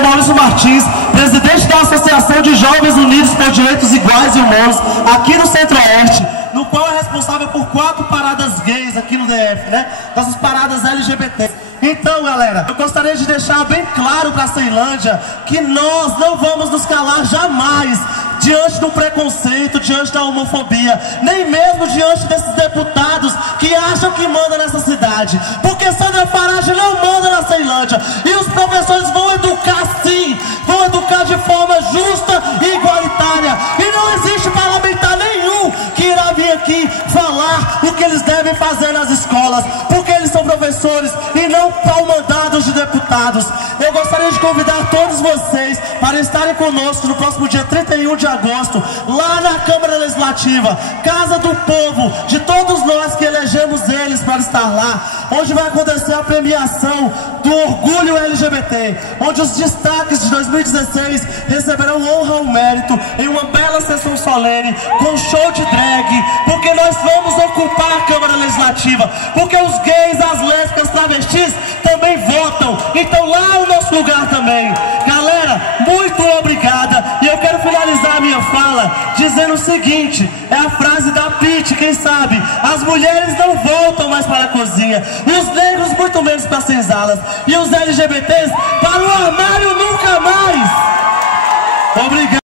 sou Maurício Martins, presidente da Associação de Jovens Unidos por Direitos Iguais e Humanos, aqui no Centro-Oeste, no qual é responsável por 4 paradas gays aqui no DF, né? Dessas paradas LGBT. Então, galera, eu gostaria de deixar bem claro para a Ceilândia que nós não vamos nos calar jamais diante do preconceito, diante da homofobia, nem mesmo diante desses deputados que acham que mandam nessa cidade, porque Sandra Farage não manda na Ceilândia, e os professores vão educar sim, vão educar de forma justa e igualitária, e não existe parlamentar nenhum que irá vir aqui falar o que eles devem fazer nas escolas, porque eles são professores e não palmandados de deputados. Eu gostaria de convidar todos vocês para estarem conosco no próximo dia 31 de agosto, lá na Câmara Legislativa, Casa do Povo, de todos nós que elegemos eles para estar lá, onde vai acontecer a premiação do Orgulho LGBT, onde os destaques de 2016 receberão honra ao mérito em uma bela sessão solene, com show de drag, porque nós vamos ocupar a Câmara Legislativa, porque os gays, as lésbicas, travestis também votam, então lá é o nosso lugar também. Galera, muito obrigada, e eu quero finalizar a minha fala dizendo o seguinte, é a frase da Pitty, quem sabe: as mulheres não voltam mais para a cozinha, e os negros muito menos para as senzalas, e os LGBTs para o armário nunca mais. Obrigado.